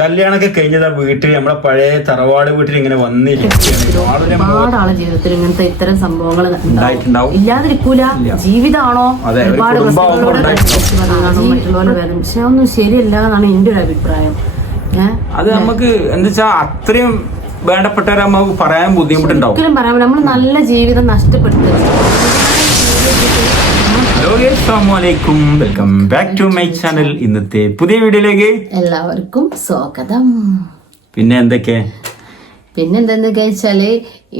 കല്യാണമൊക്കെ കഴിഞ്ഞതാ വീട്ടിൽ നമ്മളെ പഴയ തറവാട് വീട്ടിൽ ഇങ്ങനെ വന്നിരിക്കുകയാണ്. ഒരുപാട് ആളെ ജീവിതത്തിൽ ഇങ്ങനത്തെ ഇത്തരം സംഭവങ്ങൾ ഇല്ലാതിരിക്കൂല. ജീവിതമാണോ ഒരുപാട് മറ്റുള്ളവരെ വരും, പക്ഷെ ഒന്നും ശരിയല്ല എന്നാണ് എന്റെ ഒരു അഭിപ്രായം. അത് നമുക്ക് എന്താ വെച്ചാ അത്രയും വേണ്ടപ്പെട്ടവരെ നമുക്ക് പറയാൻ ബുദ്ധിമുട്ടുണ്ടാവും. ഒരിക്കലും പറയാൻ നമ്മൾ നല്ല ജീവിതം നഷ്ടപ്പെടുത്തുക. ഹലോ അസ്സലാമലൈക്കും, welcome back to my channel. ഇന്നത്തെ പുതിയ വീഡിയോയിലേക്ക് എല്ലാവർക്കും സ്വാഗതം. പിന്നെ എന്തൊക്കെയാന്ന് വെച്ചാല്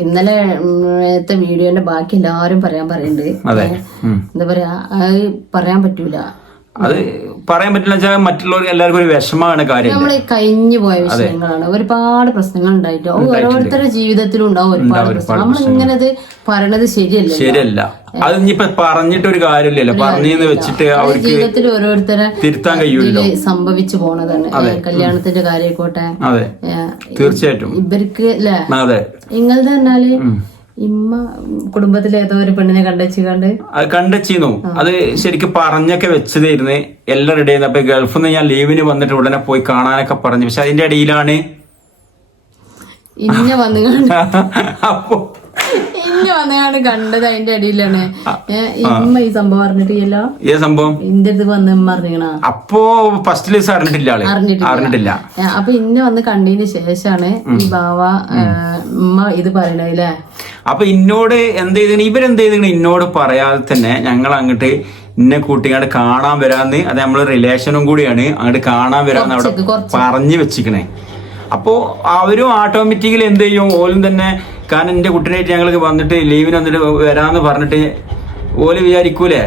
ഇന്നലത്തെ വീഡിയോന്റെ ബാക്കി എല്ലാരും പറയുന്നുണ്ട്. എന്താ പറയാ, അത് പറയാൻ പറ്റൂല. അത് പറയാൻ പറ്റില്ല വെച്ചാൽ മറ്റുള്ളവർക്ക് എല്ലാവർക്കും ഒരു വിഷമമാണ് കാര്യം. നമ്മള് കഴിഞ്ഞു പോയ വിഷയങ്ങളാണ്. ഒരുപാട് പ്രശ്നങ്ങൾ ഉണ്ടായിട്ട് ഓരോരുത്തരുടെ ജീവിതത്തിലും ഉണ്ടാവും ഒരുപാട് പ്രശ്നങ്ങൾ. നമ്മളിങ്ങനെ പറയണത് ശരിയല്ല. അത് ഇനിയിപ്പൊ പറഞ്ഞിട്ട് ഒരു കാര്യമില്ലല്ലോ, പറഞ്ഞെന്ന് വെച്ചിട്ട് അവർക്ക് ജീവിതത്തിൽ ഓരോരുത്തരെ തിരുത്താൻ കഴിയൂല. സംഭവിച്ചു പോണതാണ്. കല്യാണത്തിന്റെ കാര്യമായിക്കോട്ടെ, തീർച്ചയായിട്ടും ഇവർക്ക് അല്ലെ. അതെ, നിങ്ങളുടെ പറഞ്ഞാല് ഇമ്മ കുടുംബത്തിലെ ഏതോ ഒരു പെണ്ണിനെ കണ്ടെച്ചിരുന്നു. അത് ശരിക്കും പറഞ്ഞൊക്കെ വെച്ചതായിരുന്നു, എല്ലാം റെഡി ആയിരുന്നു. അപ്പൊ ഗൾഫിൽ നിന്ന് ഞാൻ ലീവിന് വന്നിട്ട് ഉടനെ പോയി കാണാനൊക്കെ പറഞ്ഞു. പക്ഷെ അതിന്റെ ഇടയിലാണ് ഇന്ന വന്നുകൊണ്ട് കണ്ടത്. അതിന്റെ ഇടയിലാണ് ഇമ്മ ഈ സംഭവം അറിഞ്ഞിട്ടില്ല. ഏ സംഭവം ഇന്റെ അടുത്ത് വന്ന് ഇമ്മ അറിഞ്ഞ അപ്പോ ഫസ്റ്റ് ലിസ്റ്റ് അറിഞ്ഞിട്ടില്ല. അപ്പൊ ഇന്ന വന്ന് കണ്ടതിന് ശേഷാണ് ഈ ബാവ ഉമ്മ ഇത് പറയണല്ലേ. അപ്പൊ ഇന്നോട് ഇവരെന്ത് ചെയ്തിങ്ങനെ ഇന്നോട് പറയാതെ തന്നെ ഞങ്ങൾ അങ്ങോട്ട് ഇന്നെ കൂട്ടിങ്ങാണ്ട് കാണാൻ വരാന്ന്. അത് നമ്മള് റിലേഷനും കൂടിയാണ്, അങ്ങോട്ട് കാണാൻ വരാന്ന് അവിടെ പറഞ്ഞു വെച്ചിക്കണേ. അപ്പോ അവരും ഓട്ടോമാറ്റിക്കലി എന്ത് ചെയ്യും, ഓലും തന്നെ. കാരണം എന്റെ കുട്ടീനായിട്ട് ഞങ്ങൾക്ക് വന്നിട്ട് ലീവിന് വന്നിട്ട് വരാന്ന് പറഞ്ഞിട്ട് ഓല് വിചാരിക്കൂലേ,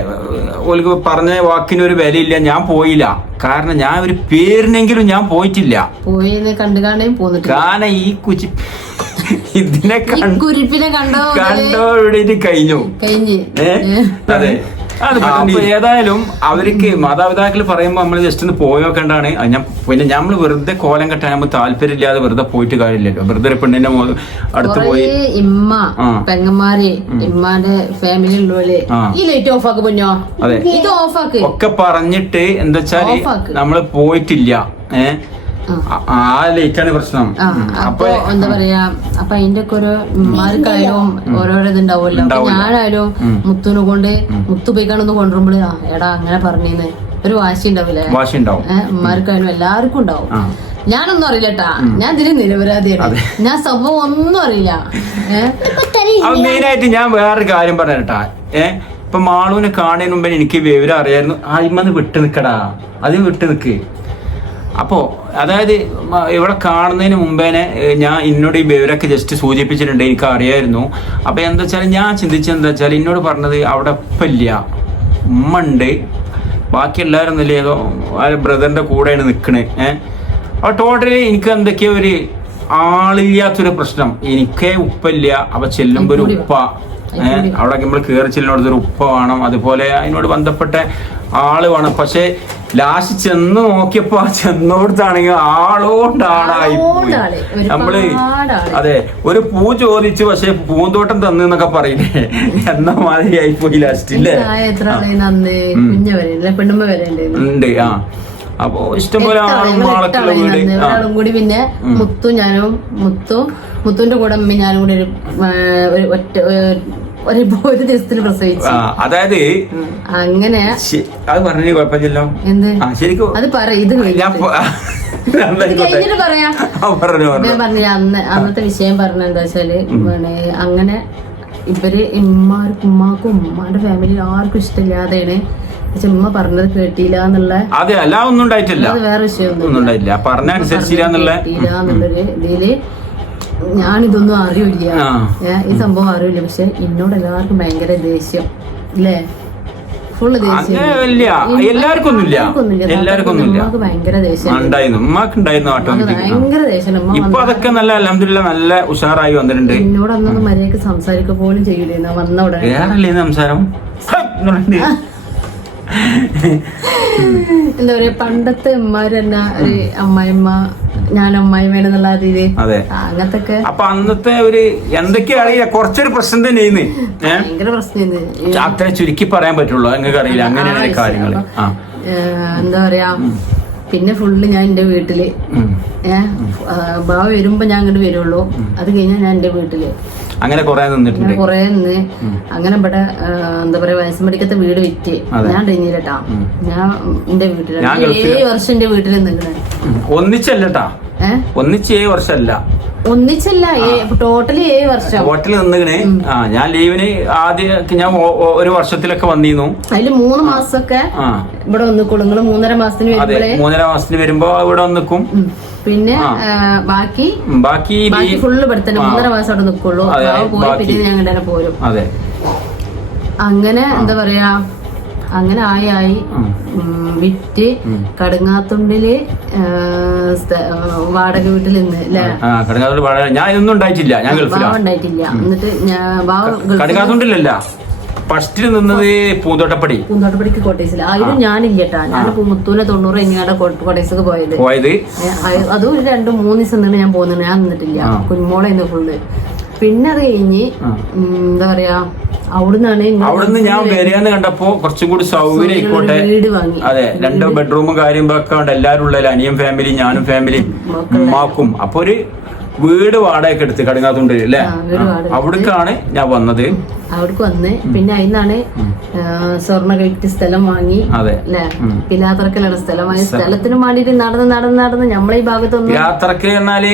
ഓൾക്ക് പറഞ്ഞ വാക്കിനൊരു വിലയില്ല. ഞാൻ പോയില്ല, കാരണം ഞാൻ ഒരു പേരിനെങ്കിലും ഞാൻ പോയിട്ടില്ല. കാരണം ഈ ഇതിനെ കണ്ടോടെ കഴിഞ്ഞു. അതെ, അപ്പൊ ഏതായാലും അവർക്ക് മാതാപിതാക്കൾ പറയുമ്പോ നമ്മള് ജസ്റ്റ് ഒന്ന് പോയോക്കണ്ടാണ്. പിന്നെ നമ്മള് വെറുതെ കോലം കെട്ടാൻ നമുക്ക് താല്പര്യമില്ലാതെ വെറുതെ പോയിട്ട് കാര്യമില്ലല്ലോ. വെറുതെ ഒരു പെണ്ണിന്റെ അടുത്ത് പോയി ഇമ്മ പെങ്ങന്മാര് ഇമ്മാന്റെ ഫാമിലി ഉള്ളവര് ഈ ലൈറ്റ് ഓഫ് ആക്ക് പൊന്നോ, അതെ ഇത് ഓഫ് ആക്ക് ഒക്കെ പറഞ്ഞിട്ട് എന്താ വെച്ചാല് നമ്മള് പോയിട്ടില്ല. ആ ലേറ്റാണ് പ്രശ്നം. അപ്പൊ എന്താ പറയാ, അപ്പൊ അതിന്റെ ഒക്കെ ഓരോ മാർക്കായാലും ഓരോരോ ഇതുണ്ടാവുമല്ലോ. ഞാനായാലും മുത്തുനെ കൊണ്ട് മുത്തു പോയിക്കാണൊന്ന് കൊണ്ടുവരുമ്പോഴേ എടാ അങ്ങനെ പറഞ്ഞേന്ന് ഒരു വാശി ഉണ്ടാവില്ലേ. ഉമ്മാർക്കായാലും എല്ലാവർക്കും ഉണ്ടാവും. ഞാനൊന്നും അറിയില്ലട്ടാ, ഞാൻ ഇതിന് നിരപരാധിയാണ്. ഞാൻ സംഭവം ഒന്നും അറിയില്ല. മെയിനായിട്ട് ഞാൻ വേറൊരു കാര്യം പറഞ്ഞേട്ടാ. ഇപ്പൊ മാളൂനെ കാണുന്നതിന് മുമ്പേ എനിക്ക് വിവരം അറിയായിരുന്നു. ആയിമ്മന്ന് വിട്ടു നിക്കടാ, അതിന് വിട്ടു നിക്ക്. അപ്പോ അതായത് ഇവിടെ കാണുന്നതിന് മുമ്പേനെ ഞാൻ എന്നോട് ഈ വിവരമൊക്കെ ജസ്റ്റ് സൂചിപ്പിച്ചിട്ടുണ്ട്, എനിക്ക് അറിയായിരുന്നു. അപ്പൊ എന്താ വെച്ചാൽ ഞാൻ ചിന്തിച്ചത് എന്താ വെച്ചാൽ എന്നോട് പറഞ്ഞത് അവിടെ ഇല്ല, ഉമ്മ ഉണ്ട്, ബാക്കി എല്ലാവരും ഒന്നുമില്ല, ഏതോ ബ്രദറിന്റെ കൂടെയാണ് നിൽക്കണേ. അപ്പൊ ടോട്ടലി എനിക്ക് എന്തൊക്കെയോ ഒരു ആളില്ലാത്തൊരു പ്രശ്നം. എനിക്കേ ഉപ്പല്ല. അപ്പൊ ചെല്ലുമ്പോ ഒരു ഉപ്പ, അവിടെ നമ്മൾ കയറി ചെല്ലിനോടത്തൊരു ഉപ്പ വേണം, അതുപോലെ അതിനോട് ബന്ധപ്പെട്ട ആള് വേണം. പക്ഷെ ലാസ്റ്റ് ചെന്ന് നോക്കിയപ്പോ ചെന്നോടത്താണെങ്കിൽ ആളോണ്ടാളായി പോയി. നമ്മള് അതെ ഒരു പൂ ചോദിച്ചു, പക്ഷെ പൂന്തോട്ടം തന്നു എന്നൊക്കെ പറയില്ലേ, എന്ന മാതിരി ആയി പോയി ലാസ്റ്റ് ഇല്ലേ. ഉണ്ട്. അപ്പൊ ഇഷ്ടംപോലെ ആളൊക്കെയുള്ള വീട് കൂടി. പിന്നെ മുത്തുന്റെ കൂടെ അമ്മ ഞാനും കൂടി ഒരു ദിവസത്തിൽ പ്രസവിച്ചു. അതായത് അങ്ങനെ അത് പറഞ്ഞു കുഴപ്പമില്ലല്ലോ. എന്ത് ശരിക്കും അത് ഇത് കഴിഞ്ഞിട്ട് പറയാം. ഞാൻ പറഞ്ഞില്ല അന്നത്തെ വിഷയം പറഞ്ഞ എന്താ വെച്ചാല്, അങ്ങനെ ഇവര് ഉമ്മാക്കും ഉമ്മാന്റെ ഫാമിലി ആർക്കും ഇഷ്ടമില്ലാതെയാണ്. പക്ഷെ ഉമ്മ പറഞ്ഞത് കേട്ടില്ല എന്നുള്ള വേറെ വിഷയമൊന്നും കേട്ടില്ല ഇതില് ഞാനിതൊന്നും അറിയില്ല, ഈ സംഭവം അറിയില്ല. പക്ഷെ എന്നോട് എല്ലാവർക്കും ഭയങ്കര ദേഷ്യം അല്ലേ, ഫുള്ള് ദേഷ്യം. ഭയങ്കര ദേഷ്യം, ഭയങ്കര ദേഷ്യം. ഇപ്പൊ അതൊക്കെ നല്ല അൽഹംദുലില്ലാ നല്ല ഉഷാറായി വന്നിട്ടുണ്ട്. എന്നോട് അന്നൊന്നും മര്യാദക്ക് സംസാരിക്കുക പോലും ചെയ്യൂല. വന്ന ഉടനെ സംസാരം എന്താ പറയാ, പണ്ടത്തെ ഉമ്മാര് തന്നെ ഒരു അമ്മായിമ്മ ഞാൻ അമ്മായി വേണമെന്നുള്ള രീതി അങ്ങനത്തെ. അപ്പൊ അന്നത്തെ ഒരു എന്തൊക്കെയാ അറിയില്ല, കുറച്ചൊരു പ്രശ്നം തന്നെയാണ്. ഭയങ്കര പ്രശ്നം അത്ര ചുരുക്കി പറയാൻ പറ്റുള്ളൂ, നിങ്ങൾക്ക് അറിയില്ല അങ്ങനെയാണ് കാര്യങ്ങള്. എന്താ പറയാ, പിന്നെ ഫുള്ള് ഞാൻ എന്റെ വീട്ടില് ബാവ വരുമ്പോ ഞാൻ അങ്ങോട്ട് വരുള്ളൂ. അത് കഴിഞ്ഞാൽ ഞാൻ എന്റെ വീട്ടില് അങ്ങനെ കൊറേ നിന്നിട്ടുണ്ട്. കൊറേ നിന്ന് അങ്ങനെ ഇവിടെ എന്താ പറയാ വയസ്സ് പഠിക്കത്തെ വീട് വിറ്റ് ഞാൻ ഡെന്നിയിലട്ടാ. ഞാൻ എന്റെ വീട്ടില് 7 വർഷം എന്റെ വീട്ടിൽ നിൽക്കണേ. ഒന്നിച്ചല്ലട്ടാ, ഒന്നിച്ച് 7 വർഷമല്ല, ഒന്നിച്ചല്ല, ടോട്ടലി 7 വർഷം ഹോട്ടലിൽ നിന്നിക്കണേ. ഞാൻ ലീവിന് ആദ്യം ഞാൻ 1 വർഷത്തിലൊക്കെ വന്നിരുന്നു. അതില് 3 മാസമൊക്കെ ഇവിടെ വന്നിക്കോളൂ. നിങ്ങള് 3.5 മാസത്തിന് വരുമ്പോഴേ 3.5 മാസത്തിന് വരുമ്പോ ഇവിടെ വന്നിക്കും. പിന്നെ ബാക്കി ഫുള്ള് ഇവിടെ തന്നെ 3.5 മാസം അവിടെ നിക്കുള്ളൂ. പോയി പിന്നെ ഞങ്ങൾ തന്നെ പോരും. അങ്ങനെ എന്താ പറയാ, അങ്ങനെ ആയി വിറ്റ് കടുങ്ങാത്തുണ്ടില് വാടക വീട്ടിൽ നിന്ന് ഞാൻ ഇതൊന്നും ഉണ്ടായിട്ടില്ല, ഞാൻ ഉണ്ടായിട്ടില്ല. എന്നിട്ട് കടുങ്ങാത്തുണ്ടിലല്ല, ഫസ്റ്റിൽ നിന്നത് പൂന്തോട്ടപ്പടിക്ക് കോട്ടേഴ്സിൽ. അതിലും ഞാനില്ലട്ടാ. ഞാൻ മുത്തൂനെ 90 എങ്ങനെയാണ് കോട്ടേഴ്സൊക്കെ പോയത്. അതും 2-3 ദിവസം നിന്ന് ഞാൻ പോകുന്നുണ്ട്. ഞാൻ നിന്നിട്ടില്ല, കുഞ്ഞുമോളെ ഇന്ന് ഫുള്ള്. പിന്നെ അത് കഴിഞ്ഞ് എന്താ പറയാ അവിടുന്ന് ഞാൻ വരികയെന്ന് കണ്ടപ്പോ കുറച്ചും കൂടി സൗകര്യം ആയിക്കോട്ടെ. അതെ, 2 ബെഡ്റൂമും കാര്യങ്ങളൊക്കെ ഉണ്ട്. എല്ലാരും ഉള്ള അനിയൻ ഫാമിലി, ഞാനും ഫാമിലി, ഉമ്മാക്കും. അപ്പൊ ഒരു വീട് വാടകയൊക്കെ എടുത്ത് കടുങ്ങാത്തുണ്ട് അല്ലേ, അവിടേക്കാണ് ഞാൻ വന്നത്. അവിടേക്ക് വന്ന് പിന്നെ അതിന്നാണ് സ്വർണ്ണ വിറ്റ് സ്ഥലം വാങ്ങി. അല്ലെ, പിലാത്തറക്കലാണ് സ്ഥലം വാങ്ങി. സ്ഥലത്തിന് വേണ്ടിട്ട് നടന്ന് നമ്മളെ ഈ ഭാഗത്തൊന്നും പിലാത്തറക്കൽ പറഞ്ഞാല്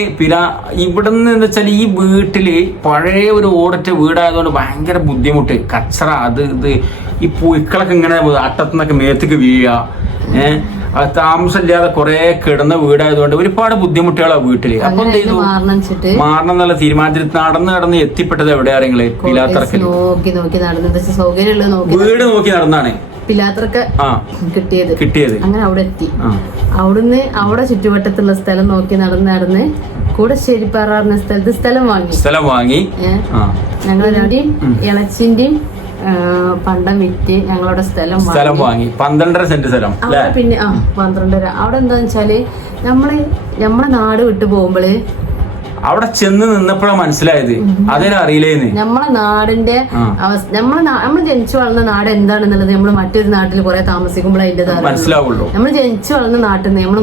ഇവിടുന്ന് എന്താ വെച്ചാൽ ഈ വീട്ടില് പഴയ ഒരു ഓടറ്റ വീടായതുകൊണ്ട് ഭയങ്കര ബുദ്ധിമുട്ട്. കച്ചറ, അത് ഇത് ഈ പുഴുക്കളൊക്കെ ഇങ്ങനെ അട്ടത്തുനിന്നൊക്കെ മേത്തേക്ക് വീഴുക. താമസമില്ലാതെ കുറെ കിടന്ന വീടായതുകൊണ്ട് ഒരുപാട് ബുദ്ധിമുട്ടുകളാ വീട്ടില്. അപ്പൊ എന്ത് ചെയ്തു, മാറണം എന്നുള്ള തീരുമാനത്തിൽ നടന്ന് എത്തിപ്പെട്ടത് എവിടെയാണെങ്കില് പിലാത്തറക്കൽ. വീട് നോക്കി നടന്നാണ് പിലാത്തറക്ക കിട്ടിയത്. അങ്ങനെ അവിടെ എത്തി. അവിടുന്ന് അവിടെ ചുറ്റുവട്ടത്തുള്ള സ്ഥലം നോക്കി നടന്ന് കൂടെ ശരിപ്പാറാറിന സ്ഥലത്ത് സ്ഥലം വാങ്ങി ഞങ്ങളെല്ലാവരുടെയും ഇളച്ചിന്റെയും പണ്ടം വിറ്റ് ഞങ്ങളവിടെ സ്ഥലം വാങ്ങി 12.5 സെന്റ് സ്ഥലം. പിന്നെ 12.5. അവിടെ എന്താന്ന് വെച്ചാല് നമ്മളെ നാട് വിട്ടു പോകുമ്പോള് അവിടെ ചെന്ന് നിന്നപ്പോഴാണ് മനസ്സിലായത്, അതിനെ അറിയില്ലേന്ന്. നമ്മളെ നാടിന്റെ നമ്മൾ ജനിച്ചു വളർന്ന നാട് എന്താണെന്നുള്ളത് നമ്മൾ മറ്റൊരു നാട്ടിൽ കുറെ താമസിക്കുമ്പോൾ അതിന്റെ മനസ്സിലാവുള്ളൂ. നമ്മൾ ജനിച്ചു വളർന്ന നാട്ടിൽ നിന്ന് നമ്മൾ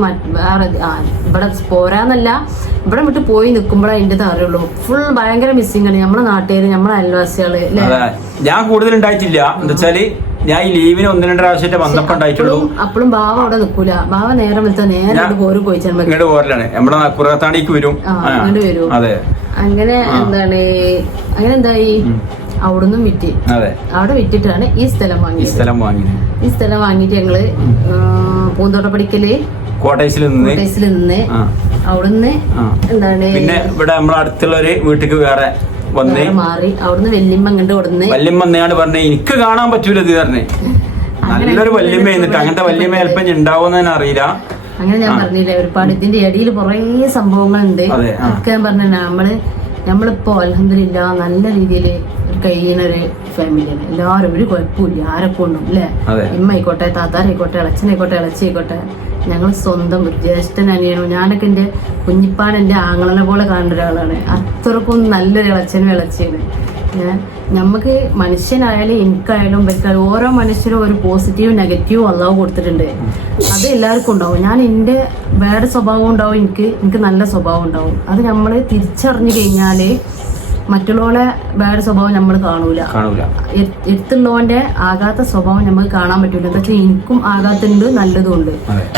ഇവിടെ പോരാന്നല്ല, ഇവിടെ വിട്ട് പോയി നിൽക്കുമ്പോഴേ അതിന്റെ അറിയുള്ളൂ. ഫുൾ ഭയങ്കര മിസ്സിംഗ് ആണ് നമ്മളെ നാട്ടുകാര്, നമ്മളെ അയൽവാസികള്. ഞാൻ കൂടുതൽ ഉണ്ടായിട്ടില്ല, എന്താ വെച്ചാല് ഞാൻ ഈ ലീവിന് 1-2 പ്രാവശ്യം വന്നപ്പോ ഉണ്ടായിട്ടുള്ളൂ. അപ്പോഴും ബാവ അവിടെ നിൽക്കൂല. ബാവ നേരെ ഇങ്ങോട്ട് പോരലാണ്, നമ്മുടെ കുറത്താണിക്ക് വരും. അതെ, അങ്ങനെ എന്തായി അവിടുന്ന് വിറ്റ്. അവിടെ വിറ്റിട്ടാണ് ഈ സ്ഥലം വാങ്ങിയത്. ഈ സ്ഥലം വാങ്ങിയിട്ട് ഞങ്ങള് പൂന്തോട്ടപ്പടിക്കല് കോട്ടേഴ്സിൽ നിന്ന് അവിടുന്ന് പിന്നെ ഇവിടെ നമ്മളെ അടുത്തുള്ള ഒരു വീട്ടിക്ക് വേറെ മാറി. അവിടുന്ന് വല്യമ്മ വന്നയാട് പറഞ്ഞേ എനിക്ക് കാണാൻ പറ്റൂല ഇത് പറഞ്ഞേ. നല്ലൊരു വല്യമ്മ എന്നിട്ട് അങ്ങനത്തെ വല്യമ്മ ചിലപ്പം ഉണ്ടാവുമെന്ന് തന്നെ അറിയില്ല. അങ്ങനെ ഞാൻ പറഞ്ഞില്ലേ, ഒരുപാട് ഇതിന്റെ ഇടയിൽ കുറെ സംഭവങ്ങളുണ്ട്. ഒക്കെ ഞാൻ പറഞ്ഞ നമ്മളിപ്പോ അൽഹംദുലില്ലാ നല്ല രീതിയിൽ കഴിയുന്ന ഒരു ഫാമിലിയാണ്. എല്ലാവരും ഒരു കുഴപ്പമില്ല, ആരൊക്കെ ഉണ്ടും അല്ലെ. ഇമ്മ ആയിക്കോട്ടെ, താത്താരായിക്കോട്ടെ, ഇളച്ചനായിക്കോട്ടെ, ഇളച്ചിയായിക്കോട്ടെ, ഞങ്ങൾ സ്വന്തം ജ്യേഷ്ഠൻ അനിയനോ. ഞാനൊക്കെ എന്റെ കുഞ്ഞിപ്പാൻ എന്റെ ആങ്ങളനെ പോലെ കാണുന്ന ഒരാളാണ്. അത്രക്കും നല്ലൊരു ഇളച്ചനും ഇളച്ചിയാണ്. നമുക്ക് മനുഷ്യനായാലും എനിക്കായാലും വെച്ചാൽ ഓരോ മനുഷ്യരും ഒരു പോസിറ്റീവും നെഗറ്റീവും അള്ളാഹു കൊടുത്തിട്ടുണ്ട്. അത് എല്ലാവർക്കും ഉണ്ടാവും. ഞാൻ എൻ്റെ ബാഡ് സ്വഭാവം ഉണ്ടാവും, എനിക്ക് നല്ല സ്വഭാവം ഉണ്ടാവും. അത് നമ്മൾ തിരിച്ചറിഞ്ഞു കഴിഞ്ഞാല് മറ്റുള്ളവരുടെ ബാഡ് സ്വഭാവം നമ്മൾ കാണൂല. എത്തുള്ളവന്റെ ആകാത്ത സ്വഭാവം നമുക്ക് കാണാൻ പറ്റൂല. എന്താ വെച്ചാൽ എനിക്കും ആകാത്തുണ്ട്, നല്ലതും ഉണ്ട്.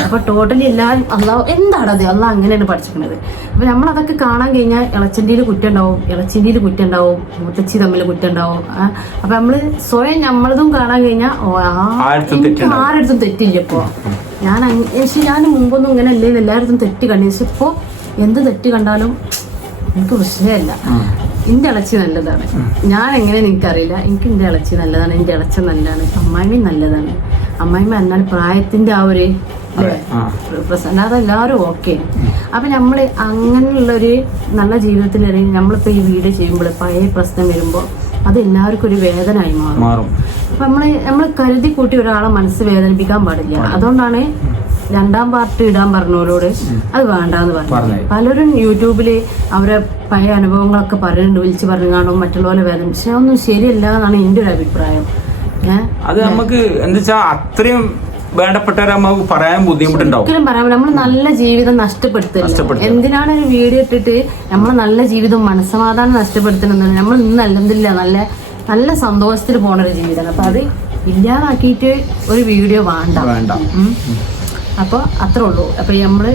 അപ്പൊ ടോട്ടലി എല്ലാവരും അള്ളാഹ് എന്താണത് അള്ളാഹ് അങ്ങനെയാണ് പഠിച്ചിരിക്കുന്നത്. അപ്പൊ നമ്മളതൊക്കെ കാണാൻ കഴിഞ്ഞാൽ ഇളച്ചൻ്റെ കുറ്റം ഉണ്ടാവും, ഇളച്ചിൻ്റെ കുറ്റം ഉണ്ടാവും, മുത്തച്ചി തമ്മിൽ കുറ്റം ഉണ്ടാവും. അപ്പൊ നമ്മള് സ്വയം നമ്മളതും കാണാൻ കഴിഞ്ഞാൽ ആരടുത്തും തെറ്റില്ല. ഇപ്പൊ ഞാൻ മുമ്പൊന്നും ഇങ്ങനെ അല്ലേ, എല്ലായിടത്തും തെറ്റ് കണ്ടു. പക്ഷെ ഇപ്പൊ എന്ത് തെറ്റ് കണ്ടാലും എനിക്ക് വിഷയമല്ല. എന്റെ ഇളച്ചി നല്ലതാണ്. ഞാൻ എങ്ങനെ എനിക്കറിയില്ല, എനിക്ക് എന്റെ ഇളച്ചി നല്ലതാണ്, എന്റെ ഇളച്ചൻ നല്ലതാണ്, അമ്മായിമ്മയും നല്ലതാണ്. അമ്മായിമ്മ എന്നാൽ പ്രായത്തിന്റെ ആ ഒരു അല്ലാതെ എല്ലാവരും ഓക്കെ. അപ്പൊ നമ്മള് അങ്ങനെയുള്ളൊരു നല്ല ജീവിതത്തിനിടയിൽ നമ്മളിപ്പോ ഈ വീഡിയോ ചെയ്യുമ്പോൾ പഴയ പ്രശ്നം വരുമ്പോ അത് എല്ലാവർക്കും ഒരു വേദനയായി മാറും. അപ്പൊ നമ്മള് കരുതി കൂട്ടി ഒരാളെ മനസ്സ് വേദനിപ്പിക്കാൻ പാടില്ല. അതുകൊണ്ടാണ് 2ാം പാർട്ട് ഇടാൻ പറഞ്ഞവരോട് അത് വേണ്ടാന്ന് പറഞ്ഞു. പലരും യൂട്യൂബില് അവരെ പഴയ അനുഭവങ്ങളൊക്കെ പറയുന്നുണ്ട്, വിളിച്ച് പറഞ്ഞു കാണും മറ്റുള്ള പോലെ വേദന. പക്ഷെ ഒന്നും ശരിയല്ല എന്നാണ് എന്റെ ഒരു അഭിപ്രായം. അത് നമുക്ക് എന്താ വെച്ചാ അത്രയും വേണ്ടപ്പെട്ടവരാകുമ്പോ പറയാൻ ബുദ്ധിമുട്ടുണ്ടാവും. ഒരിക്കലും പറയാൻ നമ്മൾ നല്ല ജീവിതം നഷ്ടപ്പെടുത്തില്ല. എന്തിനാണ് ഒരു വീഡിയോ ഇട്ടിട്ട് നമ്മളെ നല്ല ജീവിതം മനസ്സമാധാനം നഷ്ടപ്പെടുത്തുന്നത്? നമ്മൾ ഇന്ന് അല്ലെന്നില്ല നല്ല നല്ല സന്തോഷത്തിൽ പോണ ഒരു ജീവിതമാണ്. അപ്പൊ അത് ഇല്ലാതാക്കിയിട്ട് ഒരു വീഡിയോ വേണ്ട. അപ്പോൾ അത്രേ ഉള്ളൂ. അപ്പൊ നമ്മള്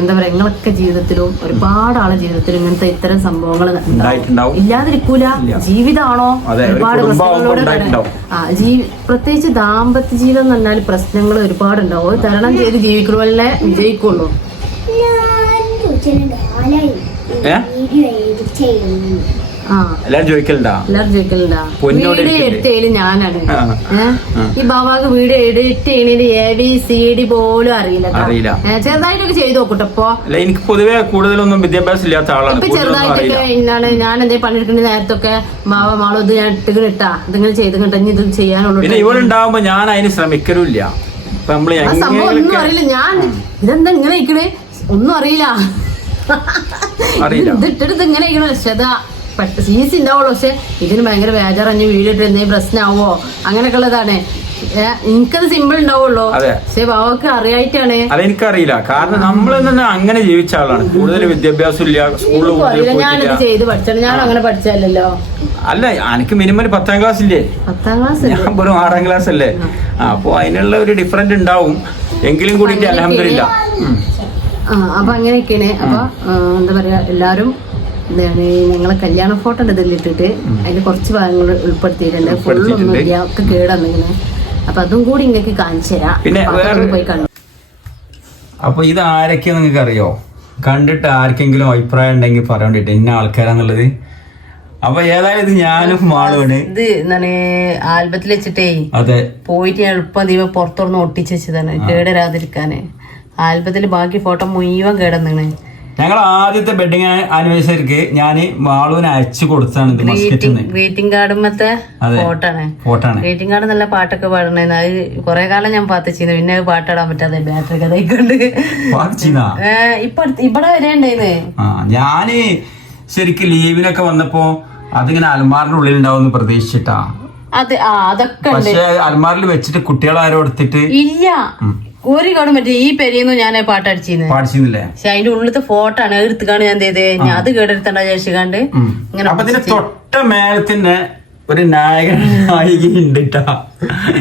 എന്താ പറയാ, നിങ്ങളൊക്കെ ജീവിതത്തിലും ഒരുപാട് ആളെ ജീവിതത്തിലും ഇങ്ങനത്തെ ഇത്തരം സംഭവങ്ങൾ ഇല്ലാതിരിക്കൂല. ജീവിതമാണോ ഒരുപാട് പ്രശ്നങ്ങളോട് പ്രത്യേകിച്ച് ദാമ്പത്യ ജീവിതം എന്ന് പറഞ്ഞാൽ പ്രശ്നങ്ങൾ ഒരുപാടുണ്ടാവും. അത് തരണം ചെയ്ത് ജീവിക്കണമല്ലേ വിജയിക്കുള്ളൂ. എല്ലാരും ചോദിക്കലുണ്ടാ വീഡിയോ എഡിറ്റ് ചെയ്യല് ഞാനാണ്. ഈ ബാബാക്ക് വീഡിയോ എഡിറ്റ് ചെയ്യണത് ABCD പോലും അറിയില്ല. ചെറുതായിട്ടൊക്കെ ചെയ്ത് നോക്കൂട്ടോ. എനിക്ക് പൊതുവെ കൂടുതലൊന്നും വിദ്യാഭ്യാസം ഇല്ലാത്ത ആളാണ്. ഇപ്പൊ ചെറുതായിട്ടൊക്കെ ഇന്നാണ് ഞാൻ എന്തേ പണിയെടുക്കേണ്ട നേരത്തൊക്കെ ബാബ മാളോ ഇത് ഞാൻ ഇട്ടാ ഇതിങ്ങനെ ചെയ്ത് കിട്ടഞ്ഞ് ഇത് ചെയ്യാനുള്ളൂ. പിന്നെ ഇവളുണ്ടാവുമ്പോ ഞാൻ അതിന് ശ്രമിക്കലുമില്ല. സംഭവം ഒന്നും അറിയില്ല. ഞാൻ ഇതെന്താ ഇങ്ങനെ ഇരിക്കണേ ഒന്നും അറിയില്ല. ഇതിട്ടിട്ട് ഇങ്ങനെ ഇരിക്കണ പക്ഷെ സീസി ഉണ്ടാവുള്ളൂ. പക്ഷെ ഇതിന് ഭയങ്കര ബേജാറഞ്ഞ് വീഡിയോ ഇട്ട് എന്തെങ്കിലും പ്രശ്നമാവോ അങ്ങനെയൊക്കെ ഉള്ളതാണ്. എനിക്കത് സിമ്പിൾ ഉണ്ടാവുള്ളൂ. പക്ഷെ ബാബക്ക് അറിയായിട്ടാണ്. അതെനിക്കറിയില്ല. കാരണം നമ്മൾ തന്നെ അങ്ങനെ ജീവിച്ച ആളാണ്. കൂടുതൽ വിദ്യാഭ്യാസം ഇല്ല. സ്കൂളിൽ ഞാനത് ചെയ്ത് പഠിച്ചാണ്. ഞാൻ അങ്ങനെ പഠിച്ചല്ലോ. അല്ല, എനിക്ക് മിനിമം 10ാം ക്ലാസ് ഇല്ലേ? 10ാം ക്ലാസ് ഞാൻ വെറും 6ാം ക്ലാസ് അല്ലേ? അപ്പൊ അതിനുള്ള ഒരു ഡിഫറൻറ്റ് ഉണ്ടാവും. എങ്കിലും കൂടി അൽഹംദുലില്ലാ. അപ്പൊ അങ്ങനെയൊക്കെയാണ്. അപ്പൊ എന്താ പറയാ, എല്ലാരും ഞങ്ങളെ കല്യാണ ഫോട്ടോ ഇതിലിട്ടിട്ട് അതിൽ കുറച്ച് ഭാഗങ്ങൾ ഉൾപ്പെടുത്തിയിട്ടുണ്ട്. ഫുള്ളൊന്നും ഇല്ല, ഒക്കെ കേടന്നിങ്ങനെ. അപ്പൊ അതും കൂടി ഇങ്ങക്ക് കാണിച്ചു തരാം. പിന്നെ പോയി കണ്ടു. അപ്പൊ ഇത് ആരൊക്കെയാ നിങ്ങൾക്ക് അറിയോ? കണ്ടിട്ട് ആർക്കെങ്കിലും അഭിപ്രായം ഉണ്ടെങ്കിൽ പറയണ്ടിട്ട് ഇന്ന ആൾക്കാരാന്നുള്ളത്. അപ്പൊ ഏതായാലും ഞാനും മാളുമാണ്. ഇത് എന്താണ് ആൽബത്തിൽ വെച്ചിട്ടേ പോയിട്ട് എളുപ്പം ദീപം പുറത്തുനിന്ന് ഒട്ടിച്ച് വെച്ചതാണ് കേടരാതിരിക്കാന്. ആൽബത്തിൽ ബാക്കി ഫോട്ടോ മുഴുവൻ കേടന്നാണ്. ഞങ്ങൾ ആദ്യത്തെ വെഡിങ് ആനിവേഴ്സറിക്ക് ഞാൻ മാളൂന് അയച്ചു കൊടുത്താണ് ഗ്രീറ്റിംഗ് കാർഡുമത്തെ ഫോട്ടോ. ഗ്രീറ്റിംഗ് കാർഡ് നല്ല പാട്ടൊക്കെ പാടണേ. അത് കൊറേ കാലം ഞാൻ പാത്തിച്ചിരുന്നു. പിന്നെ അത് പാട്ടാടാൻ പറ്റാതെ ബാറ്ററി കഥയിക്കൊണ്ട് ഇപ്പൊ ഇവിടെ വരെ ഉണ്ടായിന്ന്. ഞാന് ശരിക്കും ലീവിനൊക്കെ വന്നപ്പോ അതിങ്ങനെ അൽമാറിന്റെ ഉള്ളിൽ ഉണ്ടാവും പ്രതീക്ഷിച്ചിട്ടാ. അതൊക്കെ പക്ഷെ അൽമാറിൽ വെച്ചിട്ട് കുട്ടികളാരോ എടുത്തിട്ട് ഇല്ല. ഒരു കാണും മറ്റേ ഈ പെരിയെന്നു ഞാൻ പാട്ടടിച്ചിരുന്നില്ലേ. പക്ഷെ അതിന്റെ ഉള്ളിലത്തെ ഫോട്ടോ ആണ് എടുത്തുകാണ് ഞാൻ ചെയ്തേ. ഞാൻ അത് കേടെടുത്തണ്ട വിചാരിച്ചാണ്ട് ഇങ്ങനെ തൊട്ട മേലത്തിന്റെ ഒരു നായികയുണ്ട്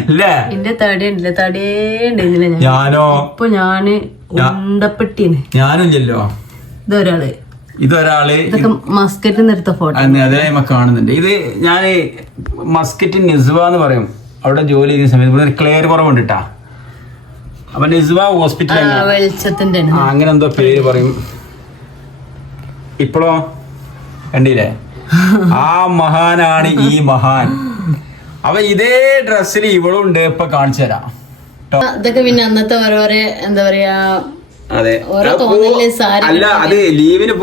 അല്ലേ? എന്റെ തടിയുണ്ടല്ലേ, തടിയേ ഉണ്ടായിരുന്നില്ല. ഞാനോ ഇപ്പൊ ഞാന് ഉണ്ടപ്പെട്ടിന്. ഞാനും ചെല്ലോ. ഇതൊരാള് ഇതൊക്കെ മസ്കറ്റിൽ നിന്ന് എടുത്ത ഫോട്ടോ. അതേ കാണുന്നുണ്ട്. ഇത് ഞാന് മസ്കറ്റ് നിസ്വ എന്ന് പറയും. അവിടെ ജോലി ചെയ്യുന്ന സമയത്ത് ക്ലിയർ കുറവുണ്ടിട്ടാ. അപ്പൊ നിസ്വ ഹോസ്പിറ്റൽ വെളിച്ചത്തിന്റെ അങ്ങനെ എന്തോ പേര് പറയും. ഇപ്പോഴോ കണ്ടില്ലേ? ആ മഹാനാണ് ഈ മഹാൻ. അപ്പൊ ഇതേ ഡ്രസ്സിൽ ഇവളും ഉണ്ട്. ഇപ്പൊ കാണിച്ചു തരാം. ഇതൊക്കെ പിന്നെ അന്നത്തെ ഓരോരോ എന്താ പറയാ, അതെ. അല്ല, അത് ലീവിന്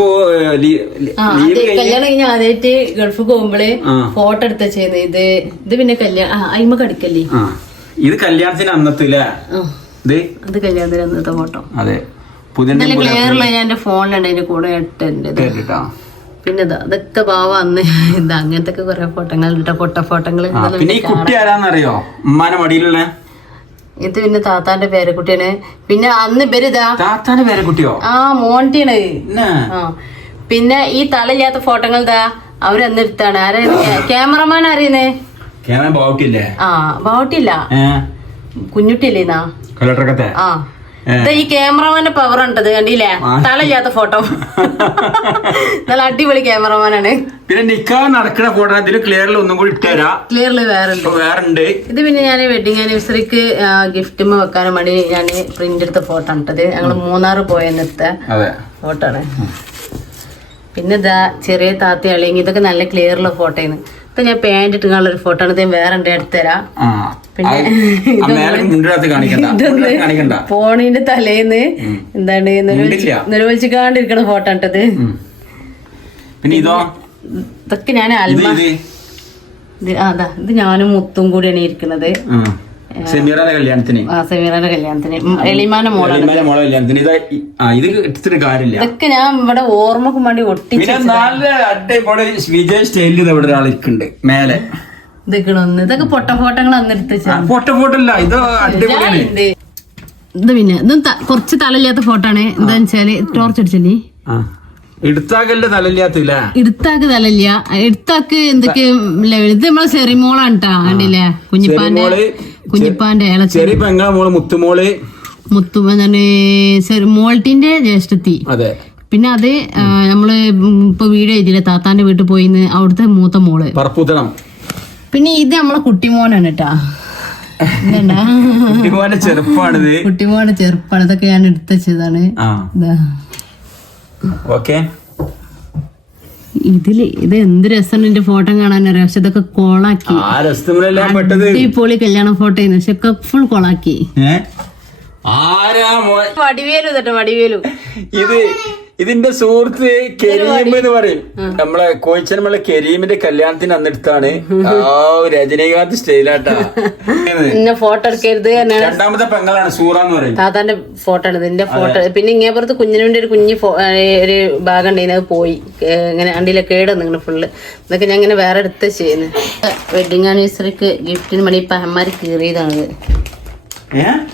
കല്യാണം കഴിഞ്ഞ ആദ്യമായിട്ട് ഗൾഫ് പോകുമ്പോളേ ഫോട്ടോ എടുത്ത ചെയ്യുന്നത്. ഇത് പിന്നെ കല്യാണം അയിമ കടിക്കല്ലേ. ഇത് കല്യാണത്തിന് അന്നത്തില്ലേ? അത് കല്യാണത്തിന് അന്നത്തെ ഫോട്ടോ. അതെ, ക്ലിയറിൽ ഞാൻ എന്റെ ഫോണിലുണ്ട്. അതിന്റെ കൂടെ ഇട്ടുണ്ട്. പിന്നെ അതൊക്കെ പാവ അന്ന് അങ്ങനത്തെ കുറെ ഫോട്ടോകൾ പൊട്ട ഫോട്ടോകള്. പിന്നെ ഈ കുട്ടി ആരാന്നറിയോ? ഉമ്മാന്റെ മടിയിലുള്ള ഇത് പിന്നെ താത്താന്റെ പേരക്കുട്ടിയാണ്. പിന്നെ അന്ന് ഇവരിതാ താത്താന്റെ പേരക്കുട്ടിയോ? മോണ്ടിയാണ്. പിന്നെ ഈ തലയില്ലാത്ത ഫോട്ടോകൾ ഇതാ അവരന്ന് എടുത്താണ്. ആരാ ക്യാമറമാൻ അറിയുന്നേ? ബാവട്ടില്ലേ? ബാവട്ടില്ല, കുഞ്ഞുട്ടില്ലേന്നാ. ഈ ക്യാമറമാന്റെ പവർ ഉണ്ടത് കണ്ടില്ലേ? തലയില്ലാത്ത ഫോട്ടോ. നല്ല അടിപൊളി ക്യാമറമാനാണ്. പിന്നെ നിക്കാഹ് നടക്കുന്ന ഫോട്ടോ അതിൽ ക്ലിയറിൽ ഒന്നും കൂടി ഇട്ടുതരാം. ക്ലിയറിൽ വേറുണ്ട്. ഇത് പിന്നെ ഞാൻ വെഡിങ് ആനിവേഴ്സറിക്ക് ഗിഫ്റ്റും വെക്കാനും വേണ്ടി ഞാൻ പ്രിന്റ് എടുത്ത ഫോട്ടോ ഇട്ടത്. ഞങ്ങള് മൂന്നാറ് പോയെടുത്ത ഫോട്ടോ ആണ്. പിന്നെ ഇതാ ചെറിയ താത്ത അല്ലെങ്കിൽ ഇതൊക്കെ നല്ല ക്ലിയറുള്ള ഫോട്ടോയാണ്. ഇപ്പൊ ഞാൻ പാന്റ് ഇട്ടുള്ള ഒരു ഫോട്ടോ ആണ്. ഇത് വേറെ എടുത്തരാം. പിന്നെ ഫോണിന്റെ തലേന്ന് എന്താണ് നിലവിളിച്ചിക്കാണ്ടിരിക്കണ ഫോട്ടോ ഇട്ടത്. ഇതൊക്കെ ഞാൻ അതാ ഇത് ഞാനും മുത്തും കൂടിയാണ് ഇരിക്കുന്നത്. സെമീറയുടെ കല്യാണത്തിന്. എളിമാന്റെ മോളാണ്. ഇതൊക്കെ ഞാൻ ഇവിടെ ഓർമ്മക്ക് വേണ്ടി ഒട്ടിച്ച് നല്ല അടിപൊളി വിജയ് സ്റ്റൈലിൽ ഇവിടെ ഒരാൾ ഇരിക്കുന്നുണ്ട് മേലെ. ഇതൊക്കെ ഇതൊക്കെ പൊട്ട ഫോട്ടോകൾ അന്നെടുത്ത് ഫോട്ടോ അല്ല ഇത് അടിപൊളിയാണ്. ഇത് പിന്നെ ഇതും കുറച്ച് തലയില്ലാത്ത ഫോട്ടോ ആണ്. എന്താന്ന് വെച്ചാല് ടോർച്ച് അടിച്ചല്ലേ എടുത്താക്കല്ലേ തലയില്ലാത്തില്ല, എടുത്താക്ക് തലയില്ല, എടുത്താക്ക് എന്തൊക്കെ ഇത് നമ്മളെ ചെറിമോളാണ് കേട്ടാ. കണ്ടില്ലേ കുഞ്ഞിപ്പാന്റെ ചെറിയ പെങ്ങളെ മോള് മുത്തുമോള്, മോൾട്ടിന്റെ ജ്യേഷ്ഠത്തി. അതെ. പിന്നെ അത് നമ്മള് ഇപ്പൊ വീഡിയോ ചെയ്തില്ലേ താത്താന്റെ വീട്ടിൽ പോയിന്ന്, അവിടുത്തെ മൂത്ത മോള് പറപ്പൂത്തണം. പിന്നെ ഇത് നമ്മളെ കുട്ടിമോനാണ് കേട്ടാ. കുട്ടിമോന്റെ ചെറുപ്പാണിത്, കുട്ടിമോന്റെ ചെറുപ്പാണ്. ഇതൊക്കെ ഞാൻ എടുത്തു വെച്ചതാണ്. ഓക്കെ. ഇത് എന്ത് രസമാണ് എന്റെ ഫോട്ടോ കാണാനറിയാം. പക്ഷെ ഇതൊക്കെ കോളാക്കി. അടിപൊളി കല്യാണ ഫോട്ടോ ആയിരുന്നു, പക്ഷെ ഒക്കെ ഫുൾ കോളാക്കി. വടിവേലു കേട്ടോ, വടിവേലു. ഇതിന്റെ സുഹൃത്ത് കരീം എന്ന് പറയും. നമ്മളെ കോയിച്ചനമ്മളെ കരീമിന്റെ കല്യാണത്തിന് അന്നെടുത്താണ്. രജനീകാന്ത് സ്റ്റൈലാട്ടാ. ഫോട്ടോ എടുക്കരുത്. രണ്ടാമത്തെ പെങ്ങളാണ് സൂറ എന്ന് പറയും. താത്താന്റെ ഫോട്ടോ ആണ് ഇതിന്റെ ഫോട്ടോ. പിന്നെ ഇങ്ങേപ്പുറത്ത് കുഞ്ഞിന് വേണ്ടി ഒരു കുഞ്ഞ് ഒരു ഭാഗം ഉണ്ടായിരുന്നു, അത് പോയി. ഇങ്ങനെ അണ്ടിയിലെ കേട് നിങ്ങള് ഫുള്ള്. ഇതൊക്കെ ഞാൻ ഇങ്ങനെ വേറെ എടുത്ത് ചെയ്യുന്നത്. വെഡിങ് ആനിവേഴ്സറിക്ക് ഗിഫ്റ്റിന് വേണ്ടി ഇപ്പൊ അമ്മമാര് കീറിയതാണത്.